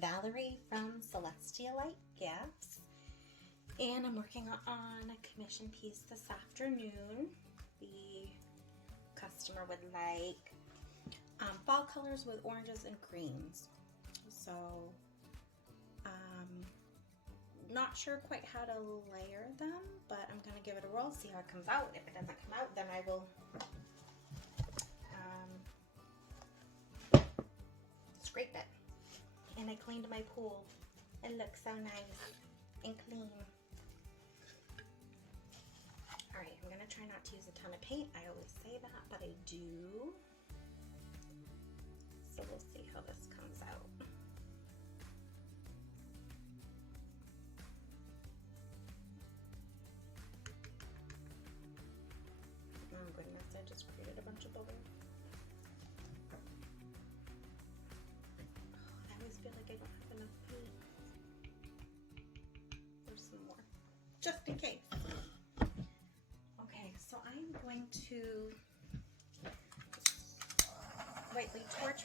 Valerie from Celestialite Gifts, and I'm working on a commission piece this afternoon. The customer would like fall colors with oranges and greens. So, not sure quite how to layer them, but I'm gonna give it a roll, see how it comes out. If it doesn't come out, then I will scrape it. And I cleaned my pool. It looks so nice and clean. All right, I'm gonna try not to use a ton of paint. I always say that, but I do. So we'll see how this comes out. Oh goodness, I just created a bunch of bubbles. I always feel like I don't have enough paint. There's some more, just in case. Okay, so I'm going to lightly torch.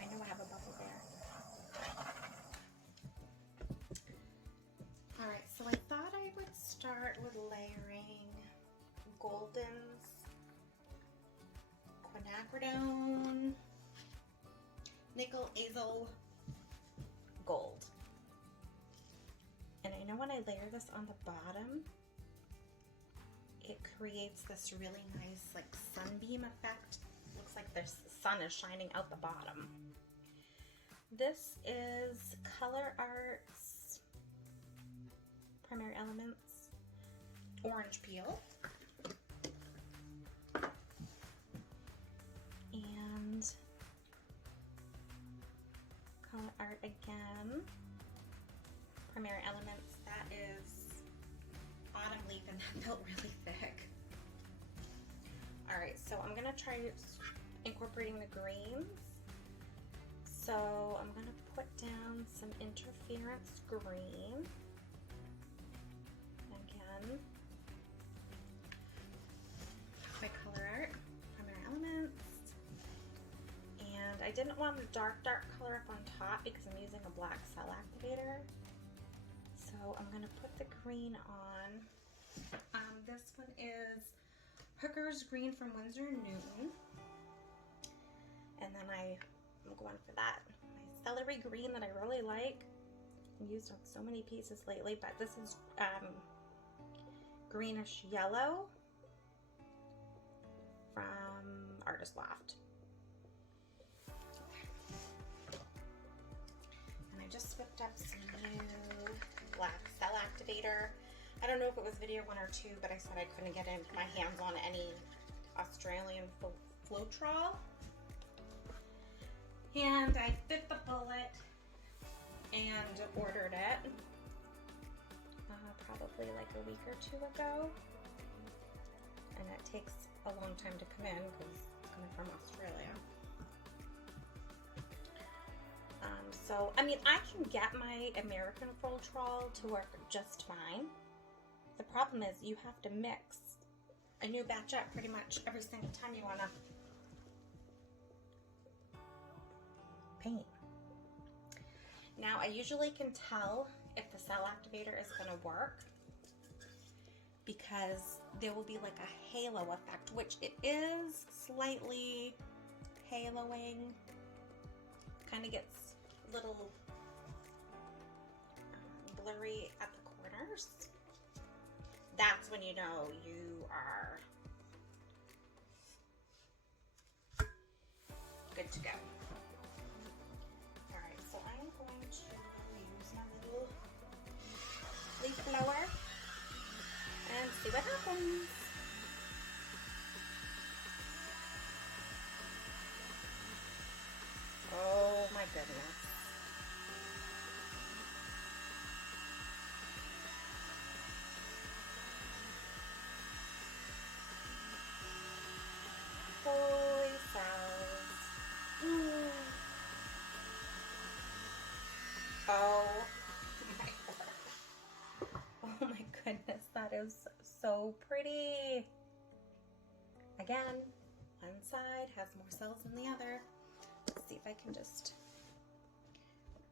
I know I have a bubble there. All right, so I thought I would start with layering Golden's Quinacridone Nickel Azel Gold. And I know when I layer this on the bottom, it creates this really nice like sunbeam effect. Looks like the sun is shining out the bottom. This is Color Art's Primary Elements Orange Peel. And Color Art again, Primary Elements, that is Autumn Leaf, and that felt really thick. Alright, so I'm going to try incorporating the greens. So I'm going to put down some Interference Green. Again, my Color Art, Primary Elements. And I didn't want a dark color up on top because I'm using a black cell activator. So I'm going to put the green on. This one is Hooker's Green from Windsor Newton. And then I'm going for that. My celery green that I really like. I've used on so many pieces lately, but this is Greenish Yellow from Artist Loft. And I just whipped up some new black cell activator. I don't know if it was video 1 or 2, but I said I couldn't get my hands on any Australian Floetrol. And I bit the bullet and ordered it probably like a week or 2 ago. And it takes a long time to come in because it's coming from Australia. So, I mean, I can get my American Floetrol to work just fine. The problem is you have to mix a new batch up pretty much every single time you want to paint. Now, I usually can tell if the cell activator is going to work because there will be like a halo effect, which it is slightly haloing. Kind of gets a little blurry at the corners. That's when you know you are good to go. Alright, so I'm going to use my little leaf blower and see what happens. Oh my goodness. Holy cells. Oh my word. Oh my goodness, that is so pretty. Again, one side has more cells than the other. Let's see if I can just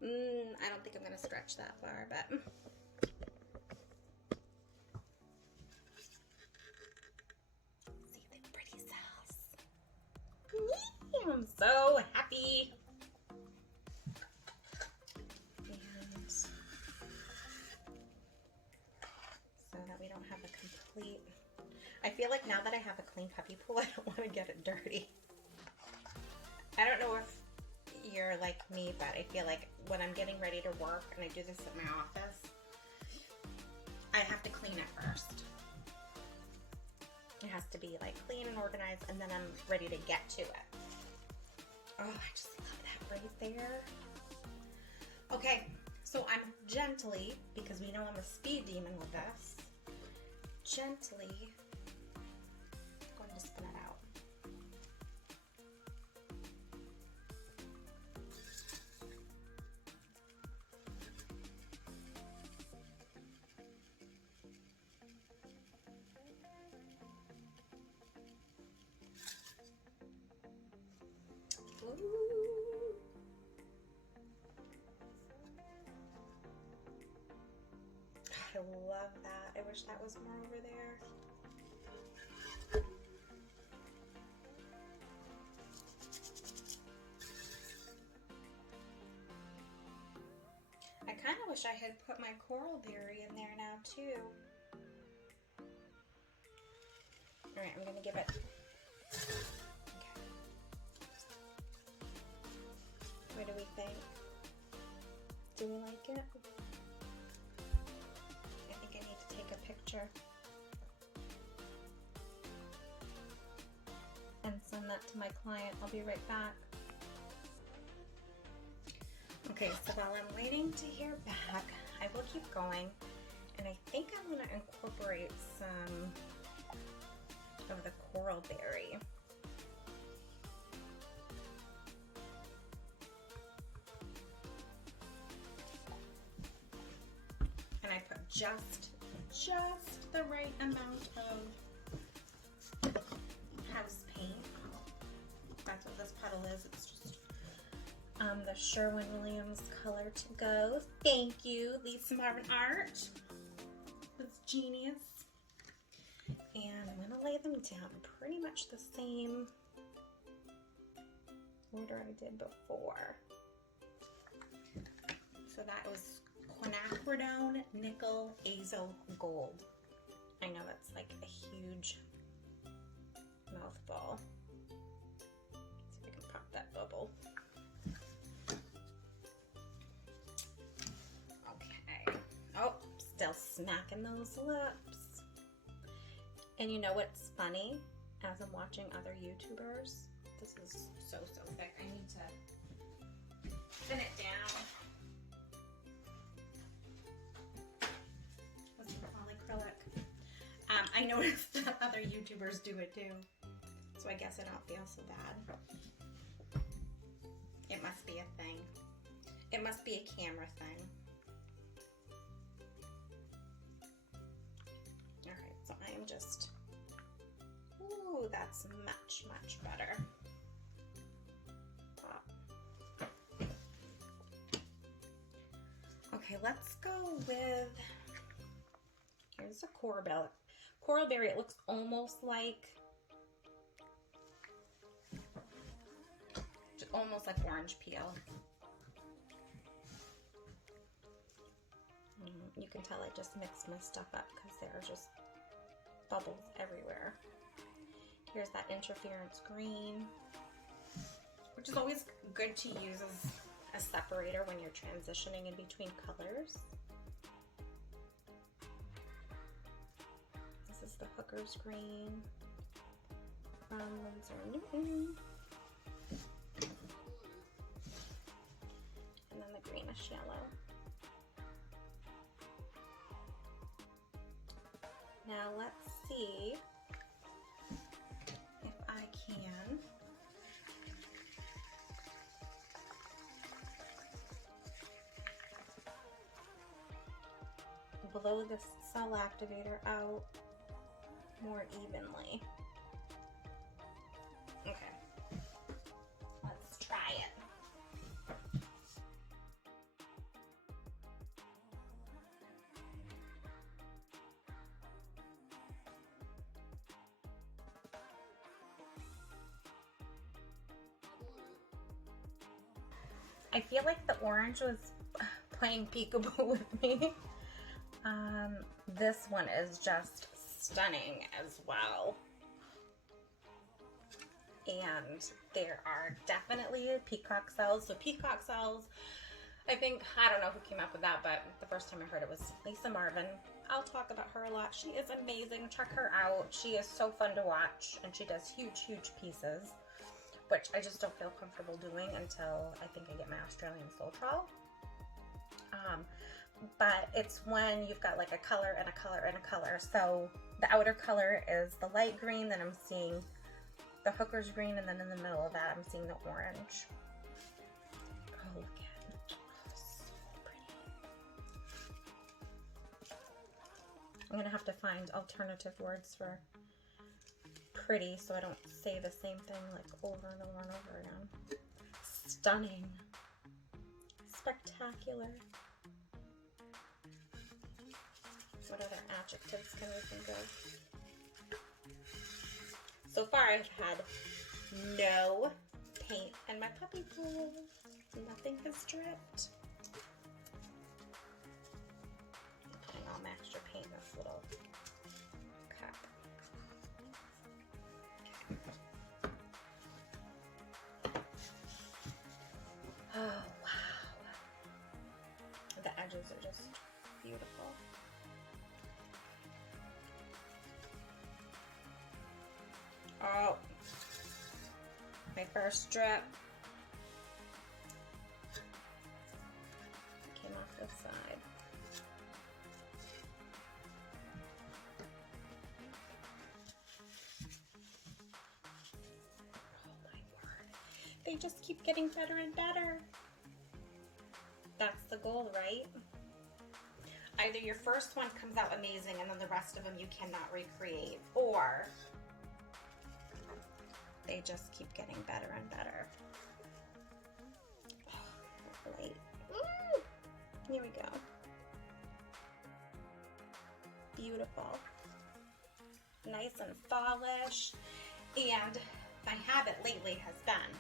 I don't think I'm gonna stretch that far, but. See the pretty cells. I'm so happy. And so that we don't have a complete, I feel like now that I have a clean puppy pool, I don't want to get it dirty. I don't know if you're like me, but I feel like when I'm getting ready to work and I do this at my office, I have to clean it first. It has to be like clean and organized, and then I'm ready to get to it. Oh, I just love that right there. Okay, so I'm gently, because we know I'm a speed demon with this, gently going to spin it out. I love that. I wish that was more over there. I kind of wish I had put my coral berry in there now too. All right, I'm gonna give it. Okay. What do we think? Do we like it? I think I need to take a picture and send that to my client. I'll be right back. Okay, so while I'm waiting to hear back, I will keep going, and I think I'm going to incorporate some of the coral berry. And I put just the right amount of house paint. That's what this puddle is. It's just the Sherwin Williams color to go. Thank you, Lisa Marvin Art. That's genius. And I'm gonna lay them down pretty much the same order I did before. So that was Quinacridone, Nickel, Azo, Gold. I know that's like a huge mouthful. See if I can pop that bubble. Okay. Oh, still smacking those lips. And you know what's funny? As I'm watching other YouTubers, this is so thick. I need to thin it down. With some polyacrylic. I noticed that other YouTubers do it too, so I guess I don't feel so bad. It must be a thing. It must be a camera thing. Alright, so I am just, ooh, that's much better. Pop. Okay, let's go with, here's a coral berry. It looks almost like orange peel. You can tell I just mixed my stuff up because there are just bubbles everywhere. Here's that interference green, which is always good to use as a separator when you're transitioning in between colors. This is the hooker's green from Windsor. And then the greenish yellow. Now let's see if I can blow this cell activator out more evenly. Okay, let's try it. I feel like the orange was playing peekaboo with me. This one is just stunning as well. And there are definitely peacock cells. So peacock cells, I think, I don't know who came up with that, but the first time I heard it was Lisa Marvin. I'll talk about her a lot. She is amazing. Check her out. She is so fun to watch, and she does huge, huge pieces, which I just don't feel comfortable doing until I think I get my Australian soul trowel. But it's when you've got like a color and a color and a color. So the outer color is the light green, then I'm seeing the hooker's green, and then in the middle of that I'm seeing the orange. Oh, look at it. Oh, so pretty. I'm gonna have to find alternative words for pretty so I don't say the same thing like over and over and over again. Stunning. Spectacular. What other adjectives can we think of? So far I've had no paint in my puppy pool. Nothing has dripped. I'm putting all my extra paint in this little cup. Oh, wow. The edges are just beautiful. Oh, my first drip came off this side. Oh my word. They just keep getting better and better. That's the goal, right? Either your first one comes out amazing and then the rest of them you cannot recreate, or they just keep getting better and better. Oh, light. Here we go. Beautiful. Nice and fallish. And my habit lately has been,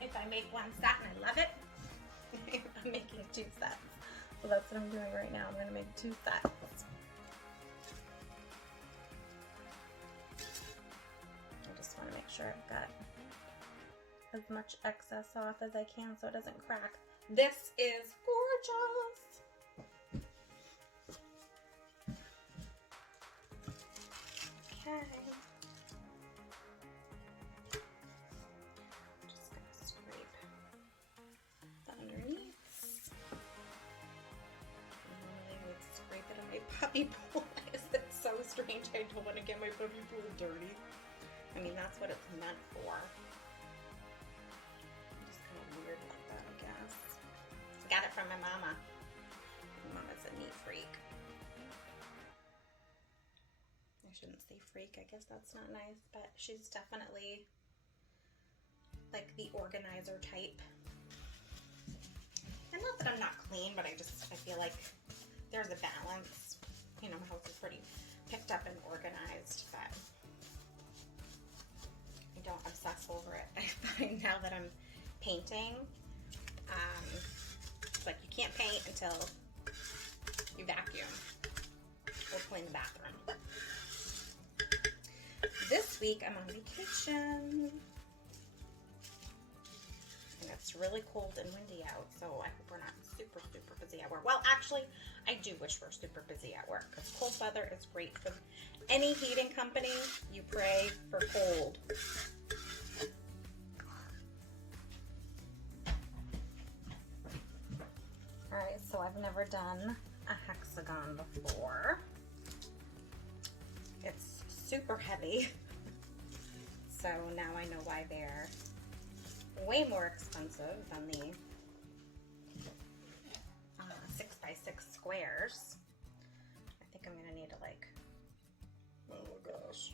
if I make one set and I love it, I'm making 2 sets. So that's what I'm doing right now. I'm going to make 2 sets. Want to make sure I've got as much excess off as I can so it doesn't crack. This is gorgeous. Okay. Just gonna scrape the underneath. I normally would scrape it on my puppy pool. Is it so strange? I don't want to get my puppy pool dirty. I mean, that's what it's meant for. Just kind of weird like that, I guess. Got it from my mama. My mama's a neat freak. I shouldn't say freak. I guess that's not nice, but she's definitely like the organizer type. And not that I'm not clean, but I feel like there's a balance. You know, my house is pretty picked up and organized, but don't obsess over it. I find now that I'm painting, it's like you can't paint until you vacuum or clean the bathroom. This week I'm on vacation and it's really cold and windy out, so I hope we're not super, super busy at work. Well, actually, I do wish we're super busy at work because cold weather is great for any heating company. You pray for cold. Alright, so I've never done a hexagon before. It's super heavy. So now I know why they're way more expensive than the 6x6 squares. I think I'm gonna need to like, oh gosh.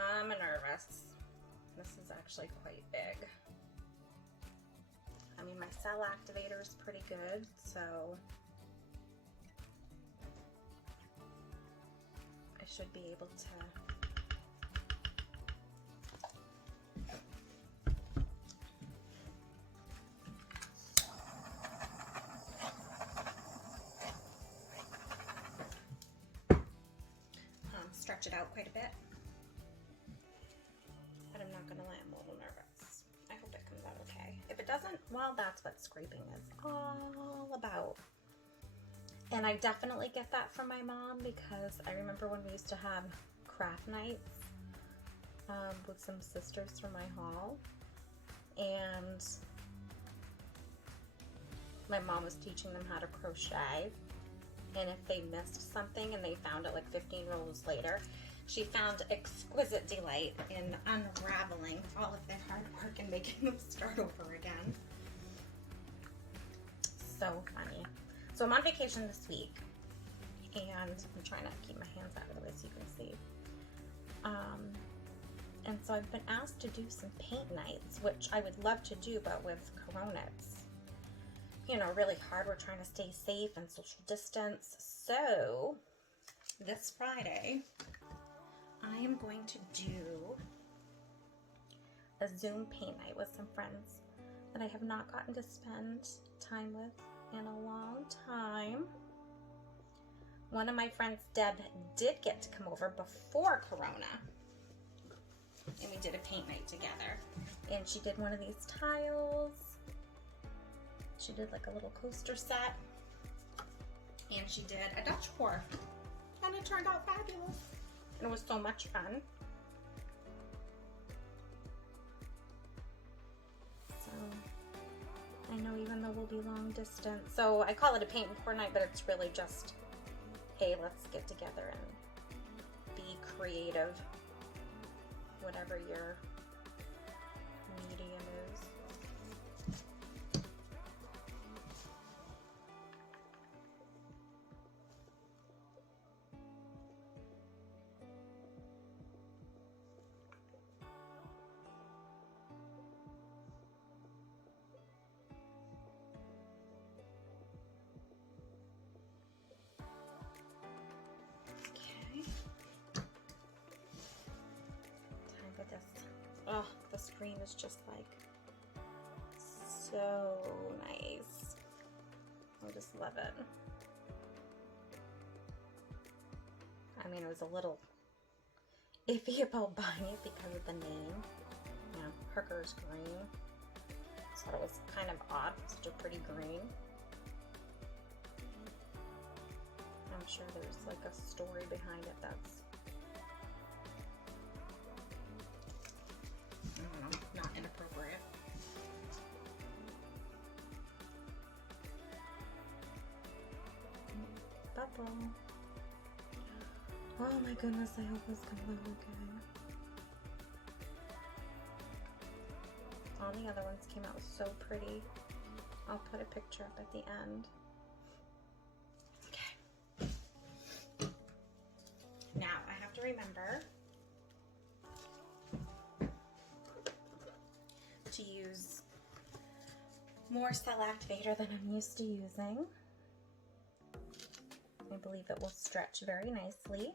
I'm nervous. This is actually quite big. I mean, my cell activator is pretty good, so I should be able to stretch it out quite a bit. But I'm not gonna lie, I'm a little nervous. I hope it comes out okay. If it doesn't, well, that's what scraping is all about. And I definitely get that from my mom, because I remember when we used to have craft nights with some sisters from my hall, and my mom was teaching them how to crochet, and if they missed something and they found it like 15 rows later, she found exquisite delight in unraveling all of their hard work and making them start over again. So funny. So I'm on vacation this week, and I'm trying to keep my hands out of the way so you can see. And so I've been asked to do some paint nights, which I would love to do, but with Corona, it's, you know, really hard. We're trying to stay safe and social distance. So this Friday, I am going to do a Zoom paint night with some friends that I have not gotten to spend time with in a long time. One of my friends, Deb, did get to come over before Corona, and we did a paint night together. And she did one of these tiles. She did like a little coaster set, and she did a Dutch pour, and it turned out fabulous. And it was so much fun. So I know, even though we'll be long distance, so I call it a paint and pour night, but it's really just, hey, let's get together and be creative, whatever your medium is. Oh, the screen is just like so nice. I just love it. I mean, it was a little iffy about buying it because of the name. You know, Hooker's green. So it was kind of odd, such a pretty green. I'm sure there's like a story behind it that's, I don't know, not inappropriate. Bubble. Oh my goodness, I hope this comes out okay. All the other ones came out so pretty. I'll put a picture up at the end. Okay. Now I have to remember to use more cell activator than I'm used to using. I believe it will stretch very nicely.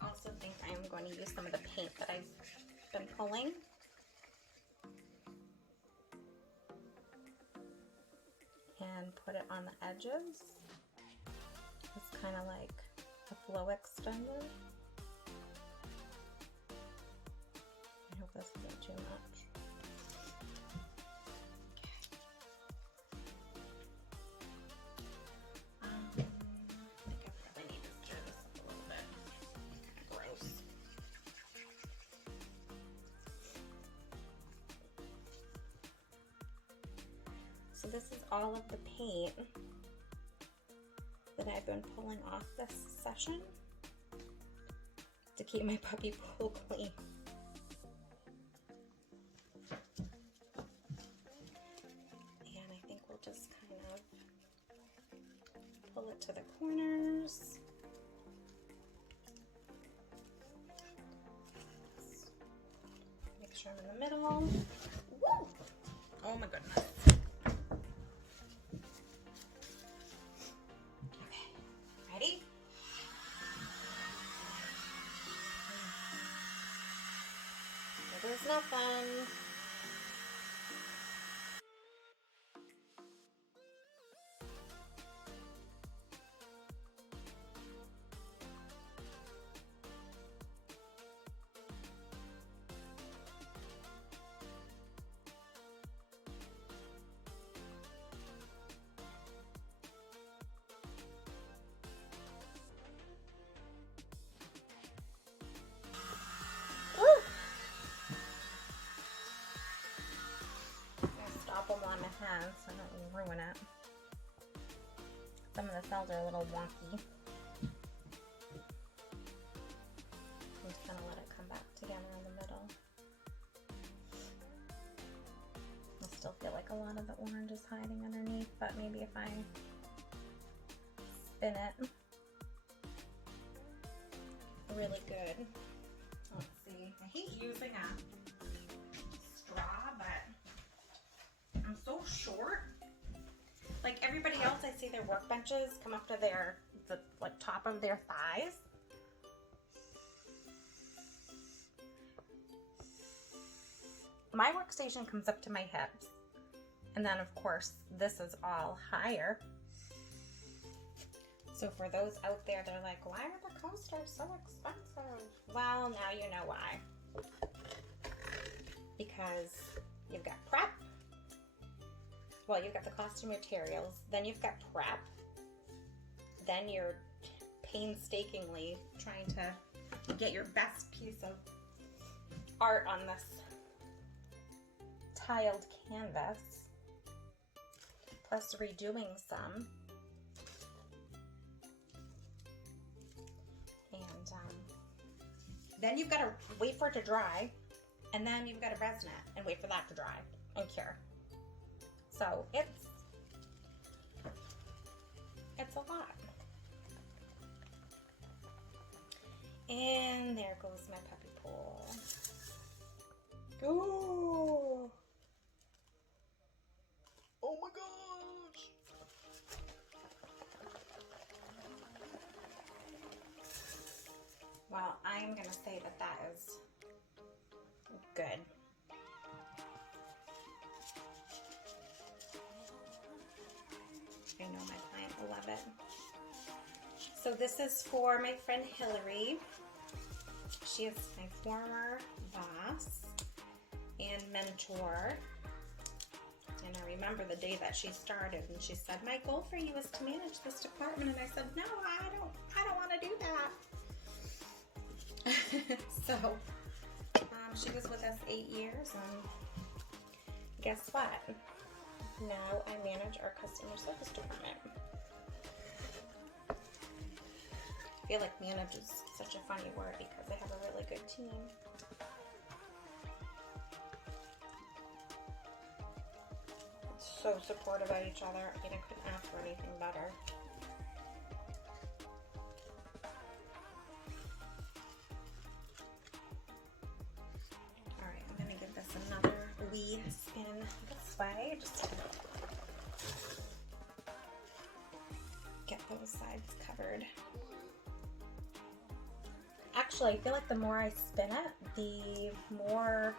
I also think I am going to use some of the paint that I've been pulling. And put it on the edges. It's kind of like a flow extender. I hope this isn't too much. Okay. I think I probably need to stir this up a little bit. Kind of gross. So this is all of the paint that I've been pulling off this session to keep my puppy pool clean. And I think we'll just kind of pull it to the corners. Make sure I'm in the middle. Woo! Oh my goodness. Ready? There's nothing. don't ruin it. Some of the cells are a little wonky. I'm just gonna let it come back together in the middle. I still feel like a lot of the orange is hiding underneath, but maybe if I spin it really good. Let's see. I hate using a straw, but I'm so short. Like everybody else, I see their workbenches come up to the like top of their thighs. My workstation comes up to my hips. And then of course, this is all higher. So for those out there, they're like, why are the coasters so expensive? Well, now you know why. Because you've got prep. Well, you've got the cost of materials, then you've got prep, then you're painstakingly trying to get your best piece of art on this tiled canvas, plus redoing some. And then you've got to wait for it to dry, and then you've got to resin it and wait for that to dry and cure. So it's a lot. And there goes my puppy pool. Ooh. Oh my gosh. Well, I'm gonna say that that is good. I know my client will love it. So this is for my friend Hillary. She is my former boss and mentor. And I remember the day that she started and she said, my goal for you is to manage this department. And I said, no, I don't want to do that. So she was with us 8 years, and guess what? Now I manage our customer service department. I feel like manage is such a funny word because I have a really good team. So supportive of each other. I mean, I couldn't ask for anything better. Alright, I'm going to give this another wee spin this way. Just to get those sides covered. Actually, I feel like the more I spin it, the more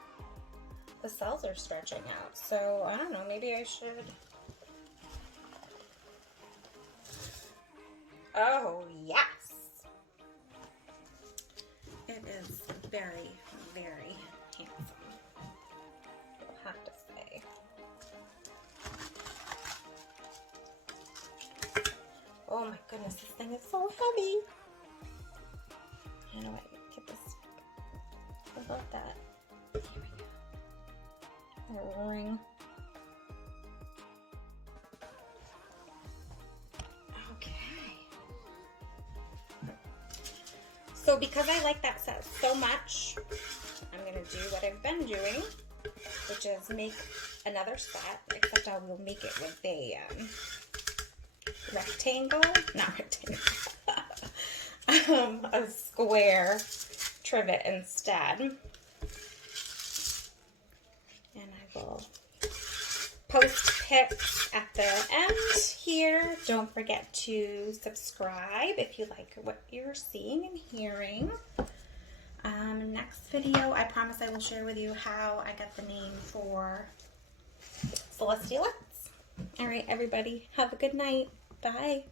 the cells are stretching out. So, I don't know, maybe I should... Oh, yes! It is very, very handsome. You'll have to say. Oh my goodness, this thing is so heavy! I know what, get this about that. Here we go. Ring. Okay. So because I like that set so much, I'm gonna do what I've been doing, which is make another set, except I will make it with a rectangle, not rectangle. A square trivet instead. And I will post pics at the end here. Don't forget to subscribe if you like what you're seeing and hearing. Next video, I promise I will share with you how I got the name for Celestial Lights. All right, everybody, have a good night. Bye.